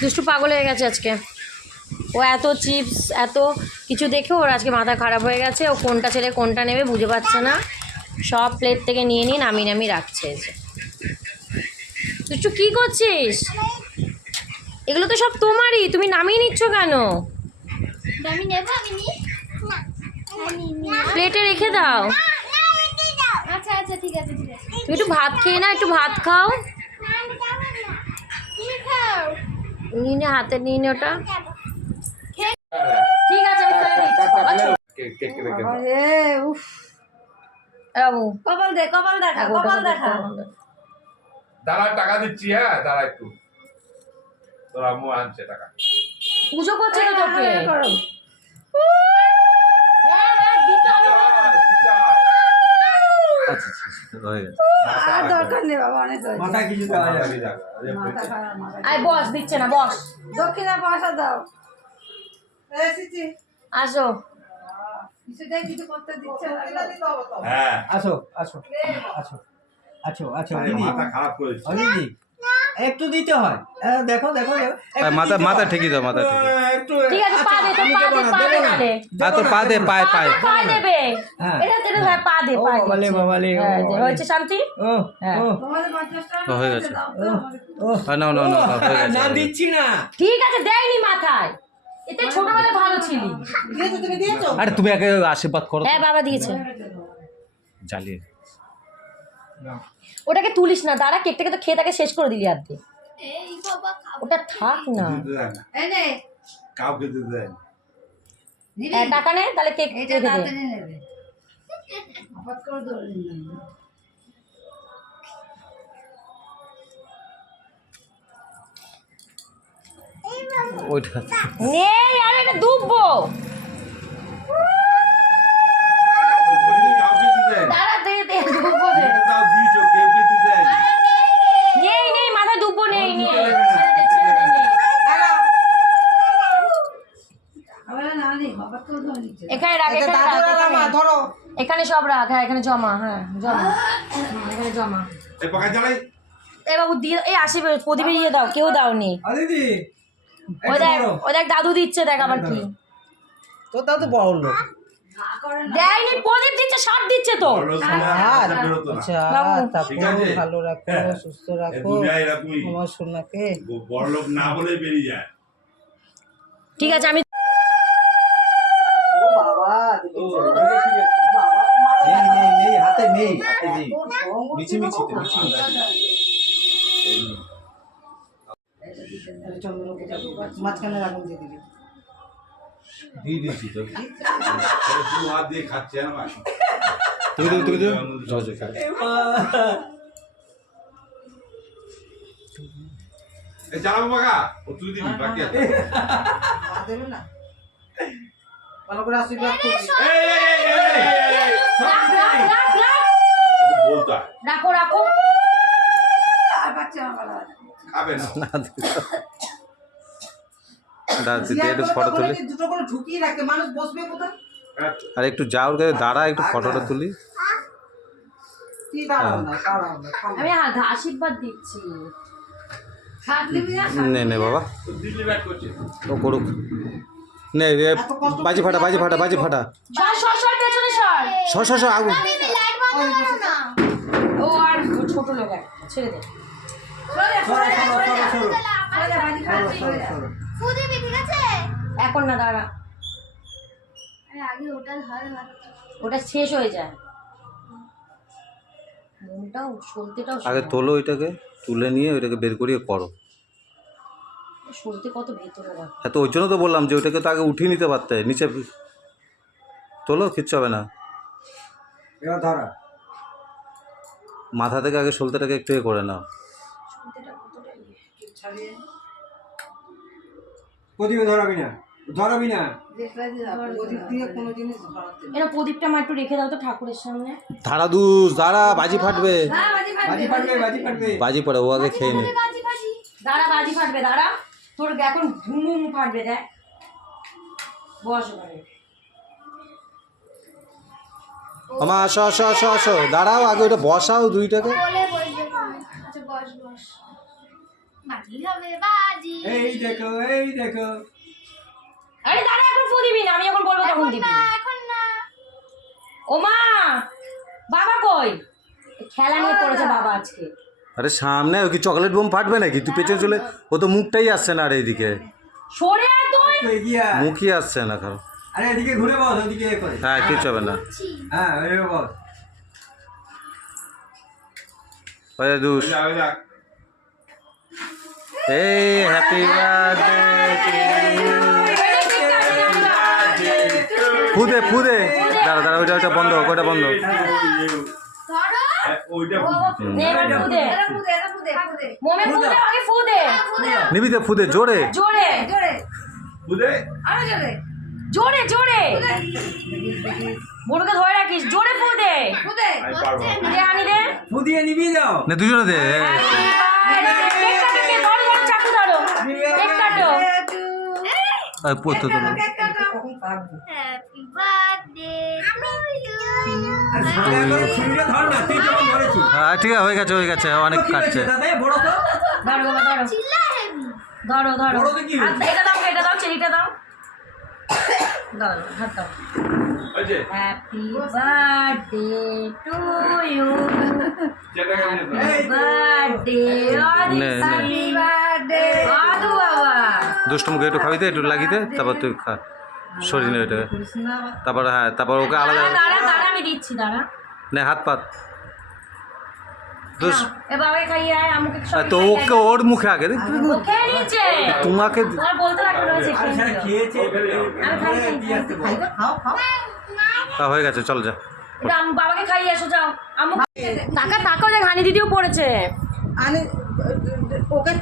দুষ্টু পাগল হয়ে গেছে আজকে। ও এত চিপস এত কিছু দেখে ওর আজকে মাথা খারাপ হয়ে গেছে। ও কোনটা ছেড়ে কোনটা নেবে বুঝে পাচ্ছে না, সব প্লেট থেকে নিয়ে নিয়ে নামিয়ে নামিয়ে রাখছে। দুষ্টু কি করছিস? এগুলো তো সব তোমারই, তুমি নামিয়ে নিচ্ছ কেন? প্লেটে রেখে দাও। আচ্ছা আচ্ছা ঠিক আছে ঠিক আছে। তুমি একটু ভাত খেয়ে না, একটু ভাত খাও। নিয়ে নে, হাতে নিয়ে নে ওটা। ঠিক আছে কপাল দে, কপাল দেখা, কপাল দেখা। দাঁড়া, টাকা দিচ্ছি। হ্যাঁ দাঁড়া একটু, তোর আম্মু আনছে টাকা। পুজো করছে তো তোকে। বস দিচ্ছে না, বস দক্ষিণা পয়সা দাও। আসো। কিছু করতে দিচ্ছে না। হ্যাঁ আসো আসো আসো আসো আসো দিদি, মাথা খারাপ করেছে দিদি একটু দিতে হয়। দেখো দেখো মাথা মাথা ঠিকই দাও, মাথা ঠিক। ঠিক আছে, পা দে, তো পা দে, পা দে নালে। হ্যাঁ তো পা দে, পায়ে পায়ে পায়ে দেবে। হ্যাঁ। এটা যেটা হয় পা দে, পা দে। বাবালে বাবালে, হয়েছে শান্তি। ও হ্যাঁ। ও তোমাদের 50 টাকা হয়ে গেছে। দাও তো আমাদের। ও না না না হয়ে গেছে। না দিচ্ছি না। ঠিক আছে, দেয়নি মাথায়। এতে ছোটবেলায় ভালো ছিলি। দিয়েছো, তুমি দিয়েছো? আরে তুমি আগে আশীর্বাদ করো। হ্যাঁ বাবা দিয়েছে। জ্বালিয়ে ওটাকে তুলিস না, দাঁড়া, কেকটাকে তো খেয়ে তাকে শেষ করে দিলি আজকে। এই বাবা খাবো। ওটা থাক না। এই নে, কাউকে দিতে দেয় দিবি? টাকা নে, তাহলে কেক এটা রেখে দে। তাড়াতাড়ি নেবে। আপাত করে ধরে নিলাম। ওইটা নে, আরে এটা ডুববো। কাউকে দিতে দেয় দাঁড়া, দে দে, ডুববো দে। দাও দিয়েছো, কেউকে দিতে দেয় নেই নেই, মাথায় ডুববো, নেই নেই। ছেড়ে দে, ছেড়ে দে, নেই। আবার না নে, আপাত করে ধরে নিচ্ছে। এখানে রাখ, এখানে রাখ, এখানে। এখানে সব রাখ, হ্যাঁ এখানে জমা, হ্যাঁ জমা। এখানে জমা। এই পাকা জ্বালাই। এ বাবু দিয়ে, এই আসি প্রদীপে দিয়ে দাও, কেউ দাওনি। দিদি ওই দেখ, ওই দেখ দাদু দিচ্ছে, দেখ আবার কি তো তাও তো বড় লোক। দেয়নি, প্রদীপ দিচ্ছে, সব দিচ্ছে তো। আচ্ছা বাবু। ঠিক তারপর আছে। ভালো রাখো, হ্যাঁ। সুস্থ রাখো দুনিয়ায় এরকমই আমার সোনাকে। বড় লোক না বলেই বেরিয়ে যায়। ঠিক আছে, আমি নেই নেই নেই, হাতে নেই, হাতে নেই। মিছি মিছি তো মিছি মাঝখানে রাখুন দিদি। দিয়ে দিচ্ছি তো দু হাত দিয়ে খাচ্ছে না ভাই। তুমি তুমি এই জ্বালাবো পাকা, ও তুই দিবি বাকি আছে। দেবে না, ভালো করে আশীর্বাদ করবি। এই, এই, এই, এই, এই, এই, রাখ, রাখ, রাখ, রাখ। একটু বলতে হয়। রাখো রাখো। আর বাচ্চা আমার ভালো আছে। খাবে না। একটু ফটো তুলি। দুটো করে ঢুকিয়ে রাখে, মানুষ বসবে কোথায়? আর একটু যাও, দাঁড়া একটু ফটোটা তুলি। কি দাঁড়াও না, দাঁড়াও না। আমি আশীর্বাদ দিচ্ছি। খাট নিবি না? নে নে বাবা, তো দিল্লি ব্যাট করছে। ও করুক। নে বাজি ফাটা, বাজি ফাটা, বাজি ফাটা। সর সর সর, পেছনে সর। সর সর সর, আগুন। ও আর ছোট লোক, ছেড়ে দে। সরে যা, সরে যা, সরে যা। সরে যা, বাজি খাট, সরে যা। ফুদিবি ঠিক আছে? এখন না, দাঁড়া, আরে আগে ওটা ধর না। ওটা শেষ হয়ে যায়। মনটাও সলতেটাও আগে তোলো ওইটাকে, তুলে নিয়ে ওইটাকে বের করিয়ে করো। সলতে কত ভেতরে রাখ। হ্যাঁ তো ওই জন্য তো বললাম যে ওইটাকে তো আগে উঠিয়ে নিতে পারতে, নিচে তোলো, কিচ্ছু হবে না। এবার ধরা মাথা থেকে আগে সলতেটাকে একটু এ করে নাও। সলতেটা কতটা ছাড়িয়ে প্রদীপে ধরাবি না, ধরাবি না। দেখলে যে ওদিক দিয়ে কোনো জিনিস ধরাতে নেই। এরা প্রদীপটা আমার একটু রেখে দাও তো ঠাকুরের সামনে। ধারা দুস, দাঁড়া, বাজি ফাটবে। হ্যাঁ, বাজি বাজি ফাটবে, বাজি ফাটবে। বাজি পড়ে, ও আগে খেয়ে নে। বাজি বাজি। দাঁড়া, বাজি ফাটবে, দাঁড়া। তোর এখন ঘুম ঘুম ফাটবে, দেখ। বস ওখানে। মামা আসো আসো আসো আসো, দাঁড়াও আগে ওটা বসাও দুইটাকে। বলে বসবে তুমি। আচ্ছা বস বস। বাজি হবে বাজি। এই দেখো এই দেখো। আরে দাঁড়া, এখন ফু দিবি না, আমি যখন বলবো তখন এখন দিবি। না এখন না। ও মা, বাবা কই? খেলা নিয়ে পড়েছে বাবা আজকে। আরে সামনে ওই কি চকলেট বোম ফাটবে নাকি? তুই পেছনে চলে, ও তো মুখটাই আসছে না আর এইদিকে, সরে আয় তুই। তো এগিয়ে আয়। মুখই আসছে না কারো। আরে এদিকে ঘুরে বস, ওদিকে এ করে। হ্যাঁ কিচ্ছু হবে না। ছি। হ্যাঁ ওইভাবে বস। ওই দুষ, ওই যা, ওই যা। এই হ্যাপি বার্থডে। ফুদে ফুদে, দাঁড়া দাঁড়া, ওইটা ওইটা বন্ধ, ওইটা বন্ধ। ধরো। ওইটা নে এবার ফু দে। এটা ফুদে এটা ফুদে ফুদে। মোমে ফু দে, আগে ফু দে। নিবি দে ফুদে জোরে। জোরে জোরে। বুঝে আরো জোরে। জোরে জোরে। বড়কে ধরে রাখিস, জোরে ফু দে। ফুদে। আমি পারবো না। দে আনি দে। ফুদিয়ে নিবি যাও। না দুজনে দে। কেক কাটো, কেক ধরো, ধরো, চাকু ধরো। কেক কাটো। ওই পড়তে তো না। Happy birthday to you. আর সামনে একবার ছুরিটা ধর না, তুই যখন ধরেছিস। হ্যাঁ ঠিক আছে, হয়ে গেছে অনেক কি কাটছে। হয়েছে দাদা, বড় তো। ধরো বাবা, ধরো। চিল্লা হেভি। ধরো ধরো। বড় তো কি হয়েছে? আর এটা দাও, এটা দাও, চেরিটা দাও। দাও, হাত দাও। ওই যে হ্যাপি বার্থডে টু ইউ। যেটাকে আমি যেতাম। এই বার্থডে নে, নে। হ্যাপি বার্থডে আদু বাবা। দুষ্ট মুখে একটু খাবি দে, একটু লাগিয়ে দে, তারপর তুই খা। সরিয়ে নে ওইটাকে, তারপর হ্যাঁ, তারপর ওকে আলাদা দাঁড়া দাঁড়া দাঁড়া, আমি দিচ্ছি, দাঁড়া। নে হাত পাত। দুষ, এ বাবাকে খাইয়ে আয়, আমাকে সব তো ওকে ওর মুখে আগে দে। ওকে নিচে তোমাকে তোমার বলতে লাগবে না, আর শিখিয়ে সেটা দিও। খেয়েছে, আমি খাই, দিয়ে আসতে বল। হয়ে গেছে, চল যা। এটা বাবাকে খাইয়ে এসো, যাও। আমু টাকা টাকা দেখ, হানি দিদিও পড়েছে। ওকে